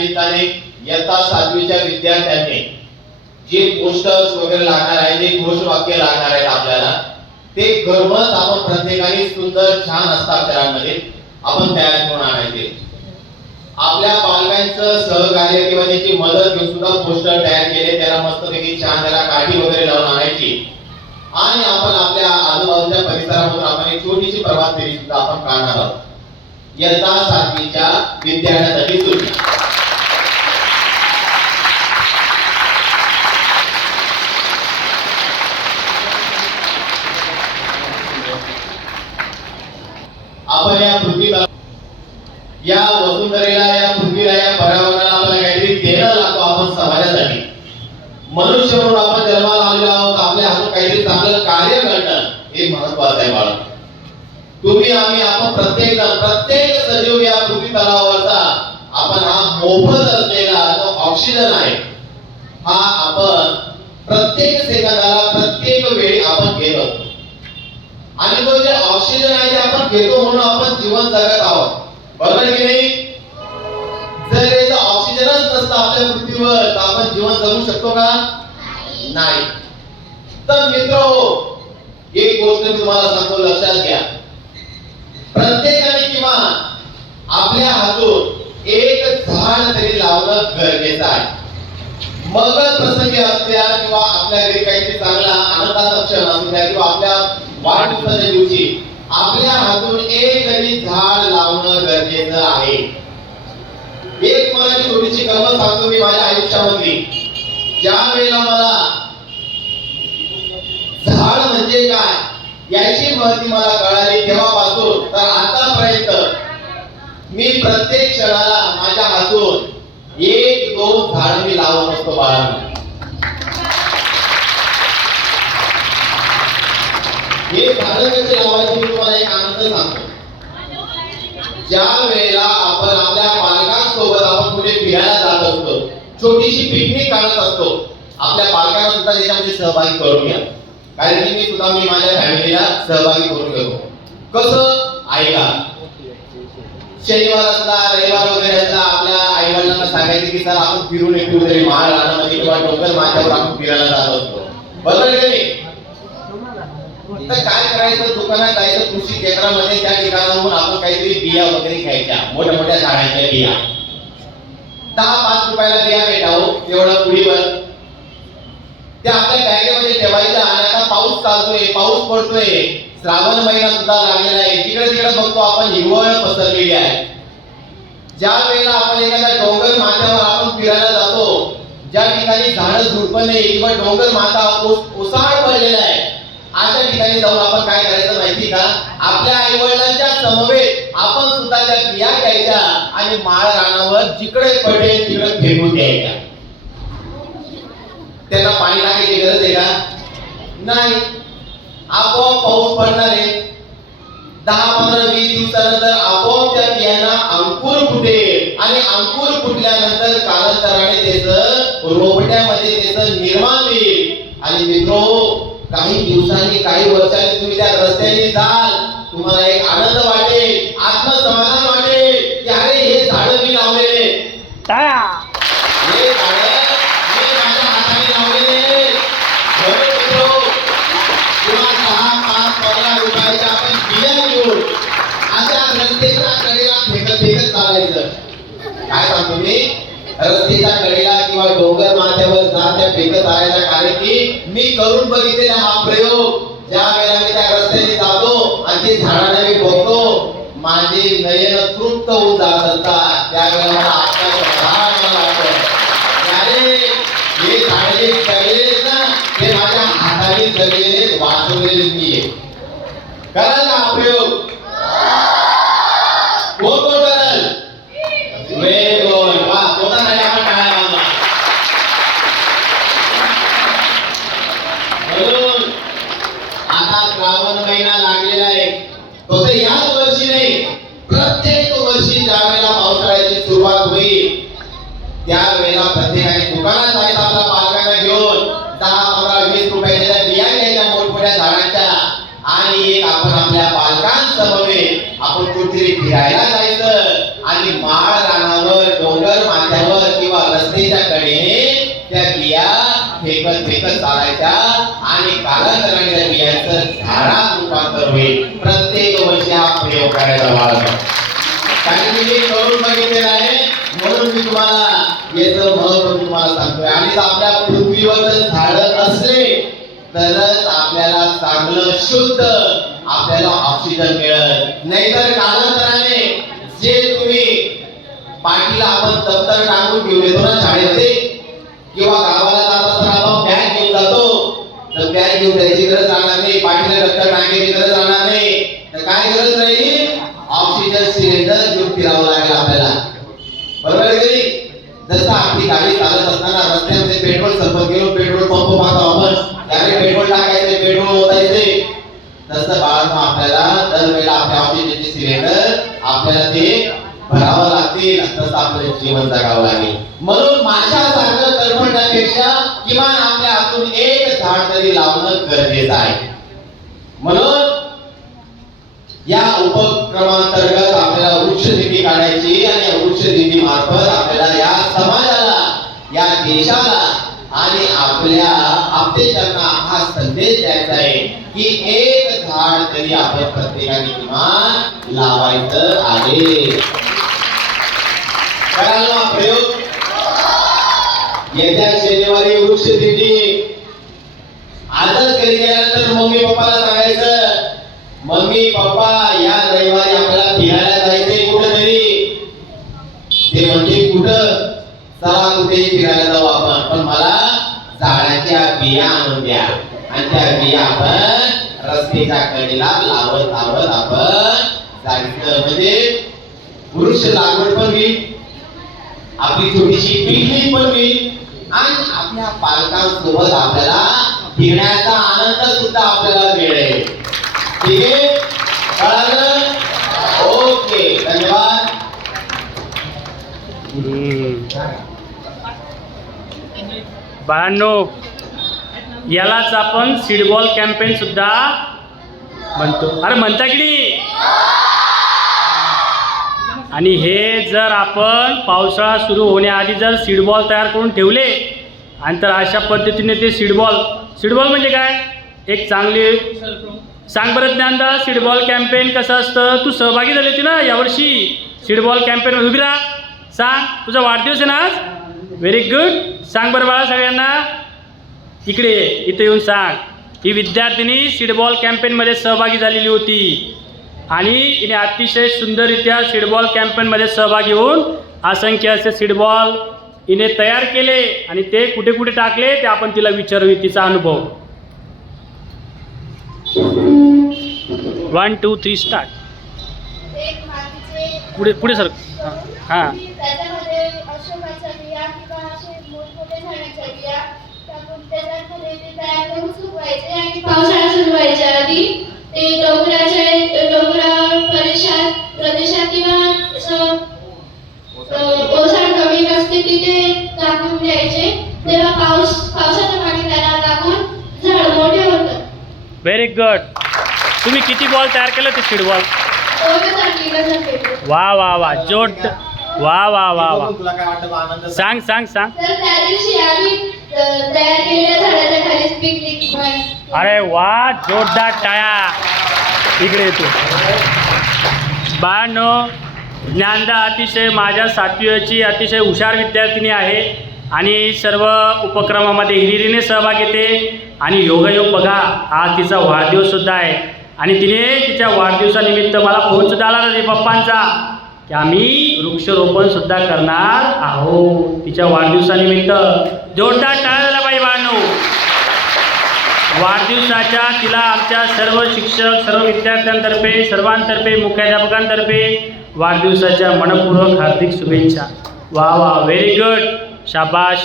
निमित्ताने इयत्ता सातवीच्या विद्यार्थ्यांनी जे पोस्टर्स वगैरे लागणार आहे जे घोषवाक्य लागणार आहेत आपल्याला ते घरूनच आपण प्रत्येकाने सुंदर छान हस्ताक्षरांमध्ये आपण तयार करून आणायचे. आपल्या पालकांचं सहकार्य किंवा त्याची मदत घेऊन सुद्धा पोस्टर तयार केले त्याला मस्तपैकी छान त्याला काठी वगैरे लावून आणायची. आणि आपण आपल्या आजूबाजूच्या परिसरामधून आपण एक छोटीशी प्रभात फेरी सुद्धा आपण काढणार आहोत. यंदा सातवीच्या विद्यार्थ्यांसाठी सूचना आपण या पृथ्वीला या वसुंधरेला या पृथ्वीला या पर्यावरणाला आपल्याला काहीतरी देणं लागतो आपण समाजासाठी मनुष्य म्हणून आपण जन्माला आलेलो आहोत. आपल्या हातून काहीतरी चांगलं कार्य करणं हे महत्वाचं आहे बाळा. तुम्ही आम्ही आपण प्रत्येक जण प्रत्येक सजीव या पृथ्वी तलावावरचा आपण हा मोफत असलेला जो ऑक्सिजन आहे हा आपण प्रत्येक सेकंदाला प्रत्येक वेळी आपण घेत असतो. आणि तो जे ऑक्सिजन आहे ते आपण घेतो म्हणून आपण जीवन जगत आहोत. बरोबर की नाही? जर याचा ऑक्सिजनच नसता आपल्या पृथ्वीवर तर आपण जीवन जगू शकतो का? नाही. तर मित्र एक गोष्ट मी तुम्हाला सांगतो लक्षात घ्या. प्रत्येकाने किमान आपल्या हातून एक झाड तरी लावणं गरजेचं आहे. मंगल प्रसंगी असल्या किंवा आपल्या घरी काहीतरी चांगला आनंदाचा क्षण असू द्या किंवा आपल्या वाढदिवसाच्या दिवशी आपल्या हातून एक तरी झाड लावणं गरजेचं आहे. एक मला छोटीशी गंमत सांगतो मी माझ्या आयुष्यामधली. ज्या वेळेला मला झाड म्हणजे काय याची महती मला कळाली तेव्हापासून. तर आतापर्यंत मी प्रत्येक क्षणाला माझ्या हातून एक दोन झाड मी लावत असतो बाळांना. हे झाड कसे लावायचे मी तुम्हाला एक आनंद सांगतो. ज्या वेळेला आपण आपल्या पालकांसोबत आपण कुठे फिरायला जात असतो छोटीशी पिकनिक काढत असतो आपल्या पालकांना सुद्धा त्याच्यामध्ये सहभागी करून घ्या. कारण की मी सुद्धा मी माझ्या फॅमिलीला सहभागी करून घेतो. कसं? ऐका शनिवार असला रविवार वगैरे असला आपल्या आई वडिलांना सांगायचे की सर आपण फिरून एक कुठेतरी महाड किंवा डोंगर माथ्यावर आपण फिरायला जात असतो. बरोबर की नाही? तर काय करायचं? दुकानात जायचं कृषी केंद्रामध्ये त्या ठिकाणाहून आपण काहीतरी बिया वगैरे घ्यायच्या. मोठ्या मोठ्या झाडांच्या बिया. दहा पाच रुपयाला बिया भेटावं तेवढं पुढीवर. त्या आपल्या बॅगेमध्ये ठेवायचं आणि आता पाऊस चालतोय पाऊस पडतोय. श्रावण महिना सुद्धा लागलेला आहे. तिकडे तिकडे बघतो आपण हिरवळ पसरलेली आहे. ज्या वेळेला आपण एखाद्या डोंगर माथ्यावर आपण फिरायला जातो ज्या ठिकाणी झाडं झुडप नाही किंवा डोंगर माथा ओस- ओसाड पडलेला आहे अशा ठिकाणी जाऊन आपण काय करायचं माहिती का? आपल्या आई वडिलांच्या समवेत आपण सुद्धा त्या बिया घ्यायच्या आणि माळ रानावर जिकडे पडेल तिकडे फेकून द्यायच्या. त्यांना पाणी टाकायची गरज आहे का? नाही. आपोआप पाऊस पडणार आहे. दहा पंधरा वीस दिवसानंतर आपोआप त्या बियांना अंकुर फुटेल. आणि अंकुर फुटल्यानंतर कालांतराने त्याच रोपट्यामध्ये त्याच निर्माण होईल. आणि मित्रो काही दिवसांनी काही वर्षांनी तुम्ही त्या रस्त्याने जाल. तुम्हाला एक आनंद वाटेल. आत्मसमाधान वाटेल. रस्त्याच्या कडेला किंवा डोंगर माथ्यावर जात त्या फेकत राहायला कारण की मी करून बघितलेला हा प्रयोग. ज्या वेळेला मी त्या रस्त्याने जातो आणि ते झाडाला मी बघतो माझे नयन तृप्त होऊन जात असतात. त्यावेळेला मला अरे हे झाडे जगलेले ना ते माझ्या हाताने वाचवलेले मी आहे कराल का हा प्रयोग? कोण कोण कराल Very good. वा स्वतःसाठी आपण टाळ्या वाजवा. म्हणून आता श्रावण महिना लागलेला आहे फक्त याच वर्षी नाही प्रत्येक वर्षी ज्या वेळेला पाऊस एकच फेकत चालायच्या आणि कालांतराने बियांचं झाडात रूपांतर होईल. प्रत्येक वर्षी हा प्रयोग करायचा बाळा कारण की मी करून बघितलेलं आहे. म्हणून मी तुम्हाला याचं महत्त्व तुम्हाला सांगतोय. आणि आपल्या पृथ्वीवर जर झाडं असले तरच आपल्याला चांगलं शुद्ध आपल्याला ऑक्सिजन मिळत नाहीतर कालांतराने जे तुम्ही पाठीला आपण दप्तर टाकून घेऊन येतो ना शाळेमध्ये किंवा गावाला जात असताना आपण बॅग घेऊन जातो तर घेऊन गरज राहणार नाही. पाठीला रक्त टाकायची गरज राहणार नाही. तर काय गरज राहील ऑक्सिजन सिलेंडर घेऊन फिरावं लागेल आपल्याला. बरोबर आहे जसं आपली गाडी चालत असताना रस्त्यामध्ये पेट्रोल संपत गेलो पेट्रोल पंप पाहतो आपण त्याने पेट्रोल टाकायचे पेट्रोल ओतायचे तसं बाळांनो आपल्याला दरवेळेला आपल्या ऑक्सिजनचे सिलेंडर आपल्याला ते भरावं लागतील तसं आपलं जीवन जगावं लागेल म्हणून माझ्या सारखं करपण्यापेक्षा किमान आपल्या हातून एक झाड तरी लावणं गरजेचं आहे. म्हणून या उपक्रमांतर्गत आपल्याला वृक्ष दिंडी काढायची आणि वृक्ष दिंडी मार्फत आपल्याला या समाजाला या देशाला आणि आपल्या आपतेच्यांना हा संदेश द्यायचा आहे की एक झाड तरी आपण प्रत्येकाने किमान लावायचं आहे. कराल ना प्रयोग. येत्या शनिवारी वृक्ष दिंडी आजच घरी गेल्यानंतर मम्मी पप्पाला सांगायचं मम्मी पप्पा या रविवारी आपल्याला फिरायला जायचंय कुठेतरी. ते म्हणते कुठं? चला कुठेही फिरायला जाऊ आपण. पण मला झाडाच्या बिया आणून द्या. आणि त्या बिया आपण रस्त्याच्या कडेला लावत लावत आपण जायचं. म्हणजे वृक्ष लागवड पण होईल. आपली छोटीशी पिकनिक बनली आणि आपल्या पालकांसोबत आपल्याला फिरण्याचा आनंद सुद्धा आपल्याला मिळेल. ठीक आहे? कळालं? ओके धन्यवाद. बाळांनो यालाच आपण सीडबॉल कॅम्पेन सुद्धा म्हणतो. अरे म्हणता की नाही? आणि हे जर आपण पावसाळा सुरू होण्याआधी जर सीडबॉल तयार करून ठेवले आणि तर अशा पद्धतीने ते सीडबॉल सीडबॉल म्हणजे काय? एक चांगली सांग बरं ज्ञानदा सीडबॉल कॅम्पेन कसं असतं? तू सहभागी झाली होती ना यावर्षी? सीडबॉल कॅम्पेन उभी राहा. सांग तुझा वाढदिवस आहे ना आज? व्हेरी गुड सांग बरं बाळा सगळ्यांना. इकडे इथे येऊन सांग. ही विद्यार्थिनी सीडबॉल कॅम्पेनमध्ये सहभागी झालेली होती. आणि हिने अतिशय सुंदररित्या सीडबॉल कॅम्पेनमध्ये सहभागी होऊन असंख्य असे सीडबॉल हिने तयार केले आणि ते कुठे कुठे टाकले ते आपण तिला विचारू तिचा अनुभव. वन टू थ्री स्टार्ट पुढे पुढे सर? हां. पावसाळा सुरू व्हायच्या आधी ते डोंगराच्या ओसाड कमी तिथे टाकून द्यायचे. तेव्हा पाऊस पावसाचं पाणी त्याला टाकून झाड मोठे होतं. व्हेरी गुड तुम्ही किती बॉल तयार केले ते चांगली पेटो वा वा वा. जोड वा वा वा वा. सांग सांग सांग. तर त्या दिवशी आम्ही अ, तयार केलेल्या झाडाच्या खालीच पिकनिक अरे वा जोरदार टाळ्या. इकडे येतो बाळांनो ज्ञानदा अतिशय माझ्या सातवीची अतिशय हुशार विद्यार्थिनी आहे आणि सर्व उपक्रमामध्ये हिरिरीने सहभाग घेते आणि योगायोग बघा आज तिचा वाढदिवससुद्धा आहे. आणि तिने तिच्या वाढदिवसानिमित्त मला फोनसुद्धा आला रे पप्पांचा की आम्ही वृक्षरोपणसुद्धा करणार आहोत तिच्या वाढदिवसानिमित्त. जोरदार टाळायला पाहिजे बाळांनो. वाढदिवसाच्या तिला आमच्या सर्व शिक्षक सर्व विद्यार्थ्यांतर्फे सर्वांतर्फे मुख्याध्यापकांतर्फे वाढदिवसाच्या मनपूर्वक हार्दिक शुभेच्छा. वा वा व्हेरी गुड शाबाश.